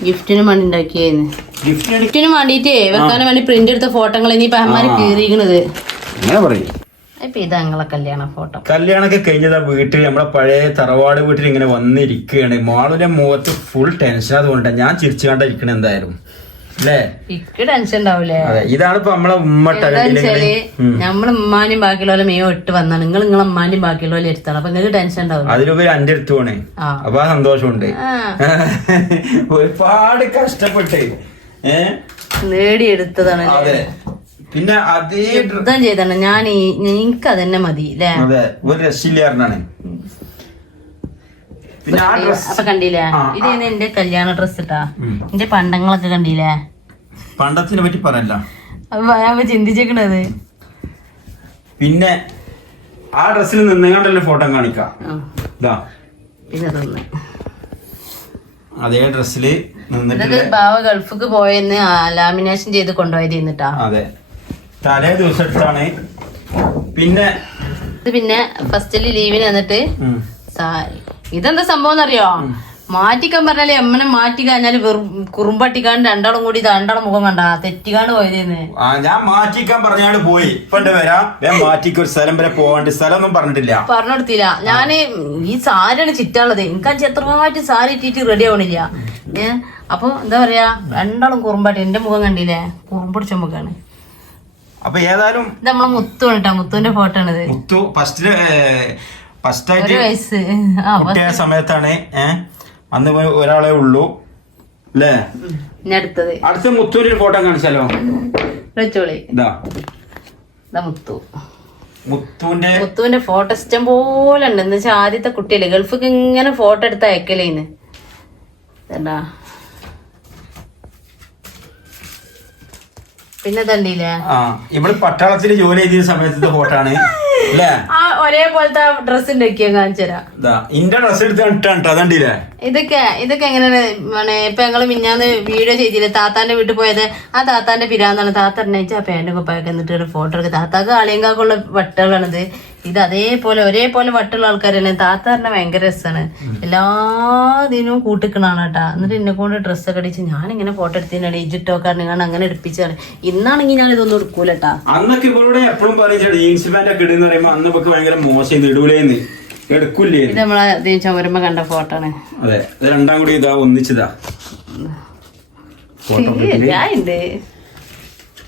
ഗിഫ്റ്റിന് വേണ്ടി ഉണ്ടാക്കിയായിരുന്നു. ഗിഫ്റ്റിന് വേണ്ടിട്ടേ വെക്കാനും വേണ്ടി പ്രിന്റ് എടുത്ത ഫോട്ടോകൾ ഇനിയിപ്പോ അമ്മമാര് കീറിയിരിക്കണത്. ഇപ്പൊ ഇത് ഞങ്ങളെ കല്യാണ ഫോട്ടോ. കല്യാണൊക്കെ കഴിഞ്ഞതാ വീട്ടിൽ, നമ്മളെ പഴയ തറവാട് വീട്ടിൽ ഇങ്ങനെ വന്നിരിക്കുകയാണ്. മോളുടെ മുഖത്ത് ഫുൾ ടെൻഷൻ. അതുകൊണ്ടാണ് ഞാൻ ചിരിച്ചു കണ്ടിരിക്കണ. എന്തായാലും അല്ലേ, ഇക്ക് ടെൻഷൻ ഉണ്ടാവൂലേ. ഇതാണ് ഇപ്പൊ നമ്മളെ ഉമ്മ. നമ്മളെ ഉമ്മാനും ബാക്കിയുള്ള മേയോ ഇട്ട് വന്നാണ്. നിങ്ങളെ ഉമ്മാനും ബാക്കിയുള്ള എടുത്താണ്. അപ്പൊ നിങ്ങൾക്ക് ടെൻഷൻ ഉണ്ടാവും. അതിലുപരി എന്റെ അടുത്ത് പോണേ, അപ്പൊ ആ സന്തോഷമുണ്ട്. ഒരുപാട് കഷ്ടപ്പെട്ട് നേടിയെടുത്തതാണ്. അതെ. പിന്നെ അതേ യുദ്ധം ചെയ്താണ് ഞാൻ. എനിക്ക് അതന്നെ മതി അല്ലേ. അതെ, ഒരു രക്ഷയില്ലായിരുന്നാണ്. പിന്നെ അപ്പൊ കണ്ടില്ലേ, ഇത് എന്റെ കല്യാണ ഡ്രസ് ഇട്ടാ. എന്റെ പണ്ടങ്ങളൊക്കെ കണ്ടില്ലേ. പണ്ടത്തിനെ പറ്റി പറയല്ല, അപ്പൊ ചിന്തിച്ചേക്കണത്. പിന്നെ ആ ഡ്രസ്സിൽ നിന്നുകൊണ്ടല്ലേ ഫോട്ടോ കാണിക്കാം. അതേ ഡ്രസ്സില് നിന്നിട്ട് ബാവ ഗൾഫിക്ക് പോയെന്ന് ലാമിനേഷൻ ചെയ്ത് കൊണ്ടുപോയത് എന്നിട്ടാ. അതെ, തലേ ദിവസം എടുത്താണ്. പിന്നെ ഫസ്റ്റില് ലീവിന് വന്നിട്ട് ഇതെന്താ സംഭവം എന്നറിയോ, മാറ്റിക്കാൻ പറഞ്ഞാലേ എമ്മനെ മാറ്റി കഴിഞ്ഞാല് കുറുമ്പട്ടിക്കാണ്ട് രണ്ടാളും കൂടി രണ്ടാളും മുഖം കണ്ട തെറ്റിക്കാണ്ട് പോയതേന്ന്. ഞാൻ മാറ്റിക്കാൻ പറഞ്ഞാണ്ട് പോയി. ഇപ്പണ്ട് വരാം, മാറ്റിക്ക് ഒരു സ്ഥലം വരെ പോവാണ്ട്. സ്ഥലമൊന്നും പറഞ്ഞെടുത്തില്ല. ഞാന് ഈ സാരിയാണ് ചിറ്റാളത്. എനിക്ക് ചെത്രമായിട്ട് സാരി ഇട്ടിട്ട് റെഡി ആവണില്ല. അപ്പൊ എന്താ പറയാ, രണ്ടാളും കുറുമ്പാട്ടി. എന്റെ മുഖം കണ്ടില്ലേ, കുറുമ്പടിച്ച മുഖാണ്. അപ്പൊ ഏതായാലും ഇത് നമ്മളെ മുത്തു കേട്ടാ. മുത്തുവിന്റെ ഫോട്ടോ ആണിത്. മുത്തു ഫസ്റ്റ് ആയിട്ട് സമയത്താണ്. അന്ന് ഒരാളെ ഉള്ളൂ അല്ലേ. അടുത്ത മുത്തുവിന്റെ ഫോട്ടോ കാണിച്ചാലോ. മുത്തുവിന്റെ ഫോട്ടോ ഇഷ്ടം പോലെ ഉണ്ട്. എന്ന് വെച്ചാൽ ആദ്യത്തെ കുട്ടിയല്ലേ, ഗൾഫിക്ക് ഇങ്ങനെ ഫോട്ടോ എടുത്ത് അയക്കലേന്ന്. എന്താ പിന്നെ തണ്ടില്ലേ, ഇവിടെ പട്ടാളത്തിൽ ജോലി ചെയ്ത സമയത്തെ ഫോട്ടോ ആണ്. ഒരേപോലത്തെ ഡ്രസ് ഉണ്ടാക്കിയ കാണിച്ചുതരാം. ഇതൊക്കെ എങ്ങനെയാണ് ഇപ്പൊ ഞങ്ങള് മിഞ്ഞാന്ന് വീഡിയോ ചെയ്തില്ലേ, താത്താന്റെ വീട്ടിൽ പോയത്. ആ താത്താന്റെ പിരാന്നാണ്. താത്ത എണ്ണയിച്ച ആ പാന്റ് കുപ്പായൊക്കെ എന്നിട്ട് ഒരു ഫോട്ടോ എടുക്കുക. താത്താക്ക് ആളിയങ്കാക്കുള്ള വട്ടുകളാണിത്. ഇത് അതേപോലെ ഒരേപോലെ വട്ടുള്ള ആൾക്കാരല്ലേ. താത്ത പറഞ്ഞ ഭയങ്കര രസമാണ്. എല്ലാതിനും കൂട്ടിക്കണാണ് കേട്ടാ. എന്നിട്ട് എന്നെ കൊണ്ട് ഡ്രസ്സൊക്കെ അടിച്ച് ഞാനിങ്ങനെ ഫോട്ടോ എടുത്തതിനാണ് ഇജിട്ടോക്കാരനെ കാണാൻ അങ്ങനെ എടുപ്പിച്ചാണ്. ഇന്നാണെങ്കിൽ ഞാൻ ഇതൊന്നും എടുക്കൂലട്ടാ. അന്നൊക്കെ ഇവരുടെ എപ്പോഴും പറയുന്നത് ജീൻസ് പാന്റ് ഒക്കെ ഇടുന്ന പറയുമ്പോ അന്നൊക്കെ ഭയങ്കര മോശം ഇടൂലേന്ന് എടുക്കൂലേ. ഇത് നമ്മളെ ചുമരുമ്പോ കണ്ട ഫോട്ടോ ആണ്. അതെ, രണ്ടാം കൂടി ഇതാ ഒന്നിച്ചതാ.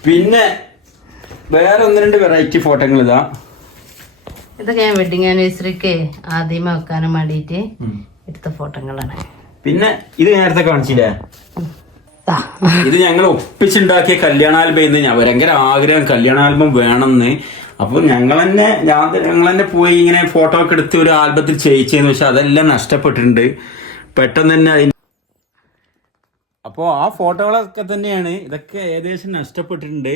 പിന്നെ വേറെ ഒന്ന് രണ്ട് വെറൈറ്റി ഫോട്ടോകൾ ഇതാ. ഇതൊക്കെ ഞാൻ വെഡിങ് ആനിവേഴ്സറിക്ക് ആദ്യമേ വെക്കാനും വേണ്ടിട്ട് എടുത്ത ഫോട്ടോകളാണ്. പിന്നെ ഇത് നേരത്തെ കാണിച്ചില്ലേ, ഇത് ഞങ്ങൾ ഒപ്പിച്ചുണ്ടാക്കിയ കല്യാണാൽബം. ഞാൻ ഭയങ്കര ആഗ്രഹം കല്യാണാൽബം വേണമെന്ന്. അപ്പൊ ഞങ്ങൾ തന്നെ പോയി ഇങ്ങനെ ഫോട്ടോ ഒക്കെ എടുത്ത് ഒരു ആൽബത്തിൽ ചെയ്യിച്ചെന്ന്. പക്ഷെ അതെല്ലാം നഷ്ടപ്പെട്ടിട്ടുണ്ട് പെട്ടെന്ന് തന്നെ. അപ്പോൾ ആ ഫോട്ടോകളൊക്കെ തന്നെയാണ് ഇതൊക്കെ ഏകദേശം നഷ്ടപ്പെട്ടിട്ടുണ്ട്.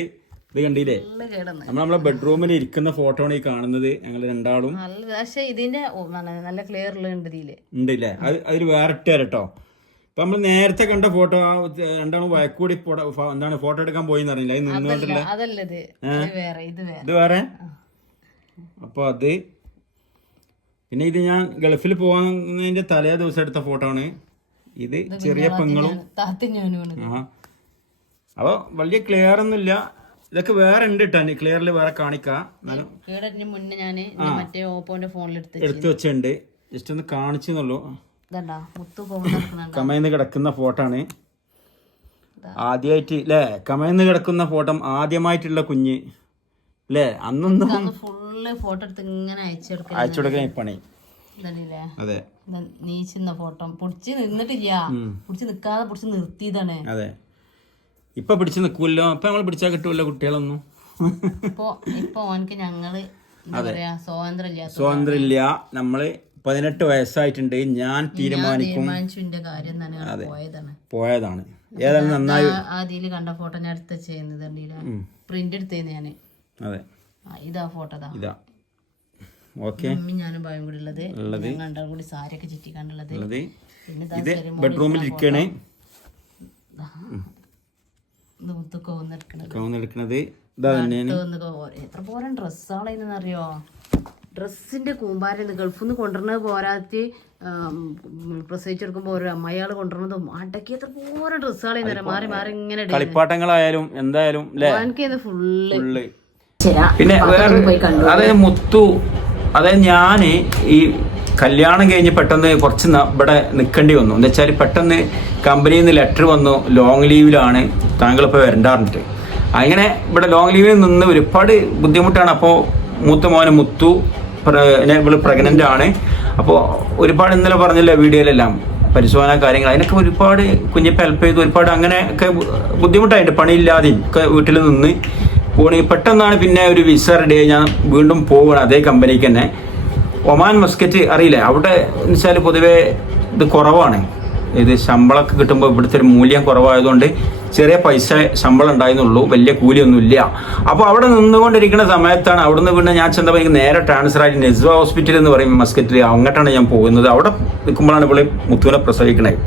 ഇത് കണ്ടില്ലേ, നമ്മളെ ബെഡ്റൂമിൽ ഇരിക്കുന്ന ഫോട്ടോ ആണ് ഈ കാണുന്നത്. ഞങ്ങൾ രണ്ടാളും ഇതിന്റെ നല്ല ക്ലിയർ ഉണ്ടല്ലേ. അതിൽ വേറെ ഇട്ട് തരട്ടോ. ഇപ്പൊ നമ്മള് നേരത്തെ കണ്ട ഫോട്ടോ രണ്ടാളും വയക്കൂടി എന്താണ് ഫോട്ടോ എടുക്കാൻ പോയി അറിയില്ല. അത് നിന്നുകൊണ്ടല്ലേ. ഇത് വേറെ. അപ്പൊ അത് പിന്നെ ഇത് ഞാൻ ഗൾഫിൽ പോകുന്നതിന്റെ തലേ ദിവസം എടുത്ത ഫോട്ടോ ആണ്. ഇത് ചെറിയ പെങ്ങളും. അപ്പൊ വലിയ ക്ലിയർ ഒന്നുമില്ല. ഇതൊക്കെ വേറെ ഉണ്ട് കേട്ടോ, ക്ലിയറിൽ വേറെ കാണിക്കാം. എടുത്തു വെച്ചിട്ടുണ്ട്, ജസ്റ്റ് ഒന്ന് കാണിച്ചെന്നുള്ളൂ. കമയിന്ന് കിടക്കുന്ന ഫോട്ടോ ആണ് ആദ്യമായിട്ട് അല്ലേ, കമയിന്ന് കിടക്കുന്ന ഫോട്ടോ ആദ്യമായിട്ടുള്ള കുഞ്ഞ് അല്ലേ. അന്നൊന്നും ഫോട്ടോ എടുത്ത് ഇങ്ങനെ അയച്ചു കൊടുക്കാൻ പണി. അതെ, നീച്ചുന്ന ഫോട്ടോ പിടിച്ച് നിന്നിട്ടില്ല, പിടിച്ച് നിക്കാതെ പിടിച്ച് നിർത്തിയതാണ്. അതെ, ഇപ്പൊ പിടിച്ച് നിക്കൂല്ലോ, ഇപ്പൊ നമ്മൾ പിടിച്ചാൽ കിട്ടൂല്ലോ കുട്ടികളൊന്നും. ഇപ്പൊ ഓനക്ക് ഞങ്ങള് സ്വാതന്ത്ര്യമില്ല. നമ്മള് 18 വയസ്സായിട്ടുണ്ട്. ഞാൻ തീരുമാനിക്കും പോയതാണ്. ഏതായാലും നന്നായി. ആദ്യം കണ്ട ഫോട്ടോ ഞാൻ എടുത്ത് ചെയ്യുന്നത് പ്രിന്റ് എടുത്തേന്ന് ഞാന്. അതെ, ഇതാ ഫോട്ടോ ഇതാ. ഓക്കെ, ഞാനും ഭയം കൂടി ഉള്ളത് രണ്ടാളും കൂടി സാരിയൊക്കെ ചുറ്റി കണ്ടുള്ളത്. ഇത് ബെഡ്റൂമിൽ ഇരിക്കണേ. എത്ര പോരാൻ ഡ്രസ്സാളെന്നറിയോ, ഡ്രസ്സിന്റെ കൂമ്പാരം ഗൾഫിൽ നിന്ന് കൊണ്ടുവരുന്നത് പോരാത്തി പ്രസവിച്ചെടുക്കുമ്പോ ഓരോ അമ്മയാള് കൊണ്ടുവരുന്നതും അടക്കി എത്ര പോരാ ഡ്രസ്സാളെന്ന് മാറി മാറി ഇങ്ങനെ കളിപ്പാട്ടങ്ങളായാലും എന്തായാലും ഫുള്ള്. പിന്നെ അതായത് മുത്തു, അതായത് ഞാന് ഈ കല്യാണം കഴിഞ്ഞ് പെട്ടെന്ന് കുറച്ച് ഇവിടെ നിൽക്കേണ്ടി വന്നു. എന്താ വെച്ചാൽ പെട്ടെന്ന് കമ്പനിയിൽ നിന്ന് ലെറ്റർ വന്നു, ലോങ് ലീവിലാണ് താങ്കളിപ്പോൾ വരണ്ടാറിട്ട്. അങ്ങനെ ഇവിടെ ലോങ് ലീവിൽ നിന്ന് ഒരുപാട് ബുദ്ധിമുട്ടാണ്. അപ്പോൾ മൂത്ത മോനെ മുത്തു ഇവള് പ്രഗ്നൻ്റ് ആണ്. അപ്പോൾ ഒരുപാട് ഇന്നലെ പറഞ്ഞില്ല വീഡിയോയിലെല്ലാം പരിശോധന കാര്യങ്ങൾ, അതിനൊക്കെ ഒരുപാട് കുഞ്ഞിപ്പോൾ ഹെൽപ്പ് ചെയ്തു. ഒരുപാട് അങ്ങനെയൊക്കെ ബുദ്ധിമുട്ടായിട്ട് പണിയില്ലാതെയും ഒക്കെ വീട്ടിൽ നിന്ന് പോണി. പെട്ടെന്നാണ് പിന്നെ ഒരു വിസ റെഡി ആയി ഞാൻ വീണ്ടും പോവുകയാണ് അതേ കമ്പനിക്ക് തന്നെ. ഒമാൻ മസ്കറ്റ് അറിയില്ല, അവിടെ എന്ന് വെച്ചാൽ പൊതുവേ ഇത് കുറവാണ്. ഇത് ശമ്പളമൊക്കെ കിട്ടുമ്പോൾ ഇവിടുത്തെ ഒരു മൂല്യം കുറവായതുകൊണ്ട് ചെറിയ പൈസ ശമ്പളം ഉണ്ടായിരുന്നുള്ളൂ, വലിയ കൂലിയൊന്നുമില്ല. അപ്പോൾ അവിടെ നിന്നുകൊണ്ടിരിക്കുന്ന സമയത്താണ് അവിടുന്ന് പിന്നെ ഞാൻ ചെന്നപ്പോൾ എനിക്ക് നേരെ ട്രാൻസ്ഫർ ആയിട്ട് നെസ്വ ഹോസ്പിറ്റൽ എന്ന് പറയും മസ്കറ്റിൽ, അങ്ങോട്ടാണ് ഞാൻ പോകുന്നത്. അവിടെ നിൽക്കുമ്പോഴാണ് ഇവിടെ മുത്തുവിനെ പ്രസവിക്കണത്.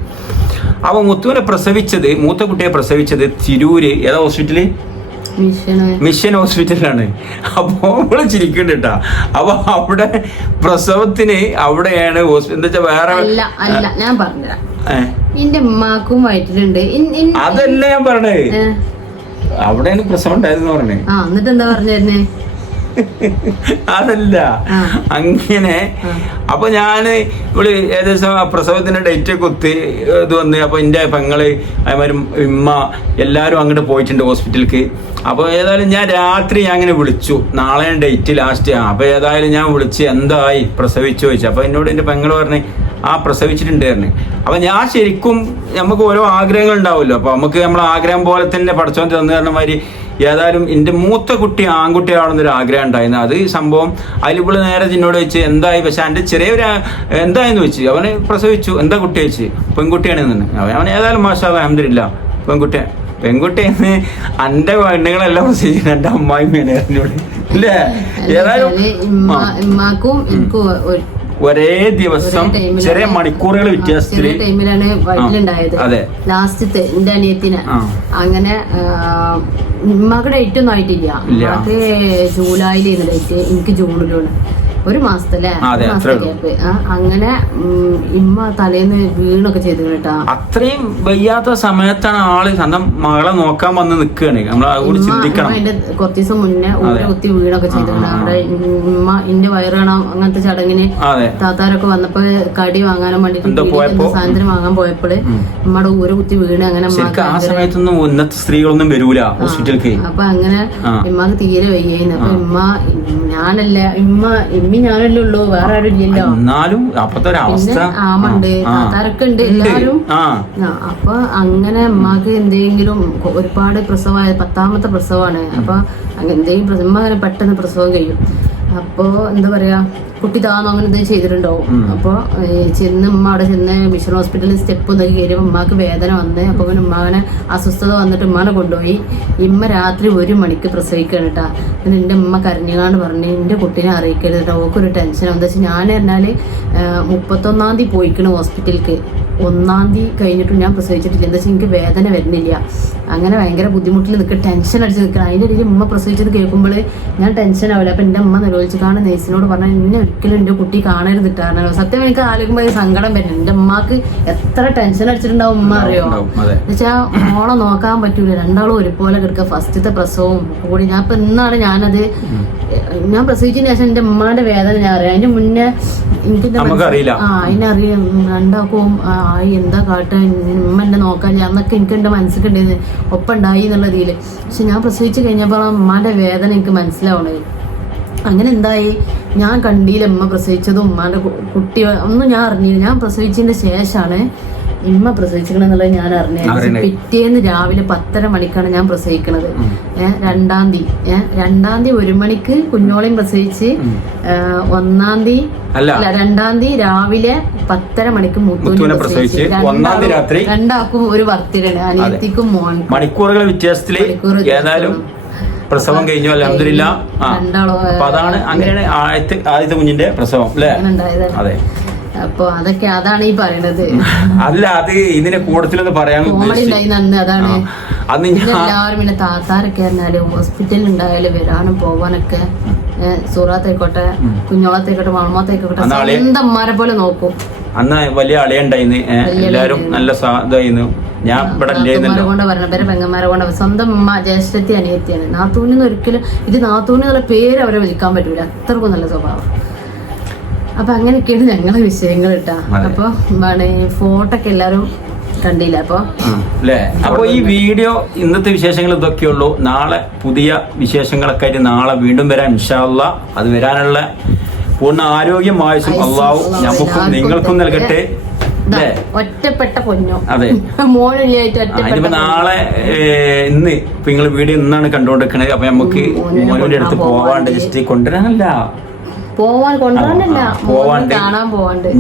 അപ്പോൾ മുത്തുവിനെ പ്രസവിച്ചത്, മൂത്ത കുട്ടിയെ പ്രസവിച്ചത് തിരൂര് ഏതാ ഹോസ്പിറ്റല്, മിഷൻ ഹോസ്പിറ്റലാണ്. അപ്പോ നമ്മള് ചിരിക്കണ്ട കേട്ടാ. അപ്പൊ അവിടെ പ്രസവത്തിന് അവിടെയാണ് എന്താ വെച്ചാ വേറെ ഞാൻ പറഞ്ഞ എന്റെ ഉമ്മാക്കും വയറ്റിലുണ്ട്. അതല്ല ഞാൻ പറഞ്ഞേ, അവിടെയാണ് പ്രസവം ഉണ്ടായതെന്ന് പറഞ്ഞേ. എന്നിട്ട് എന്താ പറഞ്ഞേ? അതല്ല, അങ്ങനെ. അപ്പൊ ഞാന് ഇവിടെ ഏകദേശം പ്രസവത്തിന്റെ ഡേറ്റ് ഒക്കെ ഒത്ത് ഇത് വന്ന്, അപ്പൊ എന്റെ പെങ്ങള് അതേമാതിരി ഉമ്മ എല്ലാരും അങ്ങോട്ട് പോയിട്ടുണ്ട് ഹോസ്പിറ്റലിലേക്ക്. അപ്പൊ ഏതായാലും ഞാൻ രാത്രി ഞാൻ അങ്ങനെ വിളിച്ചു, നാളെ ഡേറ്റ് ലാസ്റ്റ്. അപ്പൊ ഏതായാലും ഞാൻ വിളിച്ച് എന്തായി പ്രസവിച്ചു ചോദിച്ചു. അപ്പൊ എന്നോട് എന്റെ പെങ്ങള് പറഞ്ഞ് പ്രസവിച്ചിട്ടുണ്ട് പറഞ്ഞു. അപ്പൊ ഞാൻ ശരിക്കും നമുക്ക് ഓരോ ആഗ്രഹങ്ങൾ ഉണ്ടാവുമല്ലോ, അപ്പൊ നമുക്ക് നമ്മളെ ആഗ്രഹം പോലെ തന്നെ പഠിച്ചോൻ തന്നു പറഞ്ഞ മാതിരി ഏതായാലും എൻ്റെ മൂത്ത കുട്ടി ആൺകുട്ടിയാണെന്നൊരു ആഗ്രഹം ഉണ്ടായിരുന്നു. അത് സംഭവം അതിലിപ്പോൾ നേരെ എന്നോട് വെച്ച് എന്തായി, പക്ഷെ എൻ്റെ ചെറിയൊരു എന്തായെന്ന് വെച്ച് അവന് പ്രസവിച്ചു. എന്താ കുട്ടി വെച്ച് പെൺകുട്ടിയാണെന്ന്. അവൻ ഏതായാലും മാഷാ അൽഹംദുലില്ലാ പെൺകുട്ടിയെന്ന് എൻ്റെ പെണ്ണുങ്ങളെല്ലാം പ്രസവിച്ചു. എൻ്റെ അമ്മായി മേനോട് ഇല്ലേ. ഏതായാലും ഒരേ ദിവസം ചെറിയ മണിക്കൂറുകൾ വ്യത്യാസത്തില് ടൈമിലാണ് വയറ്റിലുണ്ടായത്. ലാസ്റ്റത്തെ എന്റെ അനിയത്തിന് അങ്ങനെ ഉമ്മക്ക് ഡേറ്റ് ഒന്നും ആയിട്ടില്ല. ഉമ്മക്ക് ജൂലൈയിലായിരുന്നു ഡേറ്റ്, എനിക്ക് ജൂണിലാണ്. ഒരു മാസത്തല്ലേ, ഗ്യാപ്പ്. അങ്ങനെ ഇമ്മ തലേന്ന് വീണൊക്കെ ചെയ്തു കേട്ടാ. അത്രയും വയ്യാത്ത സമയത്താണ് ആള് സ്വന്തം മകളെ നോക്കാൻ വന്ന് നിൽക്കുകയാണ്. നമ്മൾ ചിന്തിക്കണം. അതിന്റെ കുറച്ച് ദിവസം മുന്നേ ഓരോ കുത്തി വീണൊക്കെ ചെയ്തിട്ടുണ്ട്. അവിടെ ഇമ്മ ഇന്റെ വയറ് കാണാൻ അങ്ങനത്തെ ചടങ്ങിന് താത്താരൊക്കെ വന്നപ്പോ കടി വാങ്ങാനും വേണ്ടിട്ട് സാധനം വാങ്ങാൻ പോയപ്പോള് ഉമ്മയുടെ ഊര് കുത്തി വീണ്. അങ്ങനെ ആ സമയത്തൊന്നും ഉന്നത സ്ത്രീകളൊന്നും വരൂല ഹോസ്പിറ്റലിലേക്ക്. അപ്പൊ അങ്ങനെ ഇമ്മക്ക് തീരെ വയ്യായിരുന്നു. അപ്പൊ ഇമ്മ ഞാനല്ലേ ഉള്ളൂ, വേറെ ആരും ഇല്ലല്ലോ. എന്നാലും അപ്പത്തെ അവസ്ഥ ആമുണ്ട്, താത്താരൊക്കെ ഉണ്ട് എല്ലാരും. അപ്പൊ അങ്ങനെ അമ്മക്ക് എന്തെങ്കിലും ഒരുപാട് പ്രസവമായ 10ാമത്തെ പ്രസവമാണ്. അപ്പൊ എന്തെങ്കിലും ഉമ്മ പെട്ടെന്ന് പ്രസവം കഴിയും. അപ്പോ എന്താ പറയാ, കുട്ടി താന്നോ അങ്ങനെ എന്തെങ്കിലും ചെയ്തിട്ടുണ്ടാവും. അപ്പൊ ഉമ്മ അവിടെ ചെന്ന് മിഷൻ ഹോസ്പിറ്റലിൽ സ്റ്റെപ്പ് ഒന്നൊക്കെ കയറിയപ്പോൾ ഉമ്മാക്ക് വേദന വന്ന്, അപ്പൊ ഉമ്മാനെ അസ്വസ്ഥത വന്നിട്ട് ഉമ്മാനെ കൊണ്ടുപോയി. ഇമ്മ രാത്രി 1 മണിക്ക് പ്രസവിക്കണം കേട്ടാ. പിന്നെ എന്റെ ഉമ്മ കരഞ്ഞാണ്ട് പറഞ്ഞ് എന്റെ കുട്ടീനെ അറിയിക്കരുത് കേട്ടോ, ഓക്കൊരു ടെൻഷൻ. എന്താ വെച്ചാൽ ഞാൻ പറഞ്ഞാല് 31-ാം തീയതി പോയിക്കണ് ഹോസ്പിറ്റലിലേക്ക്. 1-ാം തീയതി കഴിഞ്ഞിട്ടും ഞാൻ പ്രസവിച്ചിട്ടില്ല. എന്താ വെച്ചാൽ എനിക്ക് വേദന വരുന്നില്ല. അങ്ങനെ ഭയങ്കര ബുദ്ധിമുട്ടിൽ നിൽക്കുക, ടെൻഷൻ അടിച്ച് നിൽക്കണം. അതിൻ്റെ ഇടയിൽ ഉമ്മ പ്രസവിച്ചത് കേൾക്കുമ്പോൾ ഞാൻ ടെൻഷൻ ആവില്ല. അപ്പം എൻ്റെ അമ്മ നിരോധിച്ച് കാണാൻ നേഴ്സിനോട് പറഞ്ഞാൽ ഇന്നെ ഒരിക്കലും എൻ്റെ കുട്ടി കാണരുതിട്ടാണ്. സത്യം എനിക്ക് ആലോചിക്കുമ്പോൾ സങ്കടം വരുന്നത്. എൻ്റെ അമ്മക്ക് എത്ര ടെൻഷൻ അടിച്ചിട്ടുണ്ടാവും ഉമ്മ അറിയോ. എന്നുവെച്ചാൽ മോളെ നോക്കാൻ പറ്റൂല, രണ്ടാളും ഒരുപോലെ കിടക്കുക. ഫസ്റ്റത്തെ പ്രസവവും കൂടി ഞാൻ ഇപ്പം ഇന്നാണ് ഞാൻ പ്രസവിച്ചതിന് ശേഷം എൻ്റെ ഉമ്മാന്റെ വേദന ഞാൻ അറിയാം. അതിന്റെ മുന്നേ എനിക്ക് അതിനറിയാം രണ്ടാക്കും എന്താ കാട്ടാ ഉമ്മ എന്നെ നോക്കാൻ അന്നൊക്കെ എനിക്ക് എൻ്റെ മനസ്സിലുണ്ടായിരുന്നു ഒപ്പം ഉണ്ടായി എന്നുള്ള രീതിയിൽ. പക്ഷെ ഞാൻ പ്രസവിച്ച് കഴിഞ്ഞപ്പോൾ ഉമ്മാന്റെ വേദന എനിക്ക് മനസ്സിലാവണേ. അങ്ങനെ എന്തായി, ഞാൻ കണ്ടില്ല ഉമ്മ പ്രസവിച്ചതും ഉമ്മാന്റെ കുട്ടി ഒന്നും ഞാൻ അറിഞ്ഞില്ല. ഞാൻ പ്രസവിച്ചതിന്റെ ശേഷമാണ് ഉമ്മ പ്രസവിച്ചിക്കണെന്നുള്ളത് ഞാൻ അറിഞ്ഞത്. പിറ്റേന്ന് രാവിലെ 10:30 മണിക്കാണ് ഞാൻ പ്രസവിക്കണത്. 2-ാം തീയതി 1 മണിക്ക് കുഞ്ഞോളയും പ്രസവിച്ച് 1-ാം തീയതി 2-ാം തീയതി രാവിലെ 10:30 മണിക്ക് മുത്തൂനെ പ്രസവിച്ച്. രണ്ടാക്കും ഒരു ബർത്ത്ഡേ ആണ്, അനിയത്തിക്കും മോനും. മണിക്കൂറുകൾ വ്യത്യാസത്തില് ഏതായാലും പ്രസവം കഴിഞ്ഞു അൽഹംദുലില്ലാ. അതാണ് അങ്ങനെയാണ് ആദ്യത്തെ കുഞ്ഞിന്റെ പ്രസവം അല്ലേ? അതെ. അപ്പൊ അതാണ് ഈ പറയണത്. അല്ല, അത് ഇതിനെ കൂടുതലൊന്ന് പറയാൻ അതാണ്. എല്ലാവരും പിന്നെ താത്താരൊക്കെ പറഞ്ഞാലും ഹോസ്പിറ്റലിൽ ഉണ്ടായാലും വരാനും പോവാനൊക്കെ സൂറാത്തായിക്കോട്ടെ കുഞ്ഞോളത്തായിക്കോട്ടെ മാമാത്തായിക്കോട്ടെ സ്വന്തന്മാരെ പോലെ നോക്കും. അന്ന് വലിയ അളിയുണ്ടായിന്ന്, എല്ലാരും നല്ല സാധായിരുന്നു. ഞാൻ ഇവിടെ കൊണ്ട് പറഞ്ഞ പേരെ പെങ്ങന്മാരെ കൊണ്ട് സ്വന്തം ഉമ്മ ജ്യേഷ്ഠത്തി അനിയത്തിയാണ്. നാത്തൂനെന്ന് ഒരിക്കലും ഇത് നാത്തൂനെന്നുള്ള പേര് അവരെ വിളിക്കാൻ പറ്റൂല, അത്രക്കും നല്ല സ്വഭാവം. അപ്പൊ അങ്ങനെയൊക്കെയാണ് ഞങ്ങളെ വിഷയങ്ങൾ ഇട്ടാ. അപ്പൊ ഫോട്ടോ ഒക്കെ എല്ലാരും കണ്ടില്ല. അപ്പൊ ഈ വീഡിയോ ഇന്നത്തെ വിശേഷങ്ങൾ ഇതൊക്കെയുള്ളൂ. നാളെ പുതിയ വിശേഷങ്ങളൊക്കെ ആയിട്ട് നാളെ വീണ്ടും വരാം ഇൻഷാ അല്ലാഹ്. അത് വരാനുള്ള പൂർണ്ണ ആരോഗ്യം ആയുസ്സും അള്ളാഹു നമുക്കും നിങ്ങൾക്കും നൽകട്ടെ. ഒറ്റപ്പെട്ട പൊന്നോ. അതെ, ഇനിയിപ്പോ നാളെ ഇന്ന് ഇപ്പൊ നിങ്ങൾ വീഡിയോ ഇന്നാണ് കണ്ടുകൊണ്ടിരിക്കണത്. അപ്പൊ നമുക്ക് മോനുവിന്റെ അടുത്ത് പോവാണ്ട് ജസ്റ്റ് കൊണ്ടുവരാനല്ല,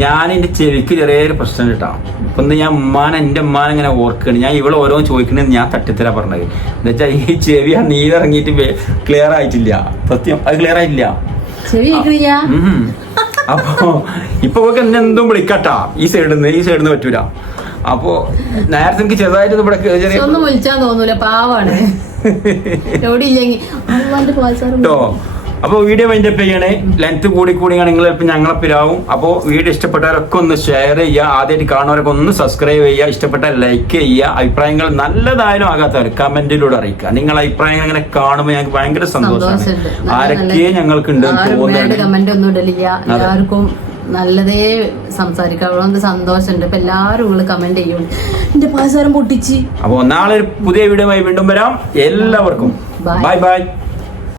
ഞാൻ എന്റെ ചെവിക്ക് ചെറിയൊരു പ്രശ്നം കിട്ടാ. ഇപ്പൊ ഞാൻ എന്റെ ഉമ്മാനെ ഇങ്ങനെ ഓർക്കുകയാണ്. ഞാൻ ഇവിടെ ഓരോന്ന് ചോദിക്കണെന്ന് ഞാൻ തട്ടിത്തരാ പറഞ്ഞത്. എന്താ വെച്ചാൽ ഈ ചെവി ആ നീരിറങ്ങിയിട്ട് ക്ലിയർ ആയിട്ടില്ല. സത്യം, അത് ക്ലിയർ ആയിട്ടില്ല. അപ്പൊ ഇപ്പൊ എന്നെ എന്തും വിളിക്കട്ടാ, ഈ സൈഡിന്ന് പറ്റൂല. അപ്പൊ നേരത്തെ എനിക്ക് ചെറുതായിട്ട് ഇവിടെ വിളിച്ചാൻ തോന്നൂല, പാവാണ്. അപ്പോൾ വീഡിയോ വൈൻഡപ്പ് ചെയ്യണേ. ലെങ്ത് കൂടി നിങ്ങൾ ഞങ്ങളെ പിരാവും. അപ്പോൾ വീഡിയോ ഇഷ്ടപ്പെട്ടവരൊക്കെ ഒന്ന് ഷെയർ ചെയ്യുക, ആദ്യമായിട്ട് കാണുന്നവരൊക്കെ ഒന്ന് സബ്സ്ക്രൈബ് ചെയ്യുക, ഇഷ്ടപ്പെട്ട ലൈക്ക് ചെയ്യുക. അഭിപ്രായങ്ങൾ നല്ലതായാലും ആകാത്തവർ കമന്റിലൂടെ അറിയിക്കുക. നിങ്ങളെ അഭിപ്രായങ്ങൾ അങ്ങനെ കാണുമ്പോൾ ഞങ്ങൾക്ക് ഭയങ്കര സന്തോഷമാണ്. ആരൊക്കെ ഞങ്ങൾക്ക് ഉണ്ട് എല്ലാവർക്കും നല്ലതേ സംസാരിക്കാൻ സന്തോഷമുണ്ട്. ഇപ്പൊ എല്ലാവരും നിങ്ങൾ കമന്റ് ചെയ്യും എന്റെ പാസാരം പൊട്ടിച്ച്. അപ്പോൾ നാളെ ഒരു പുതിയ വീഡിയോ വീണ്ടും വരാം. എല്ലാവർക്കും ബൈ ബൈ.